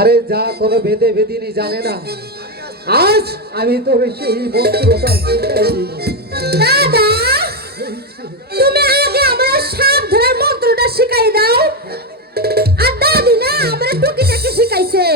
আরে যা কোনো বেদে বেদিনী জানে না আজ আমি তো সেই মন্ত্রটা শিখাই দাদা তুমি আগে আমার সাপ ধরার মন্ত্রটা শিখাই দাও আর দাদি না আমরা টুকিটাকি শিখাইছে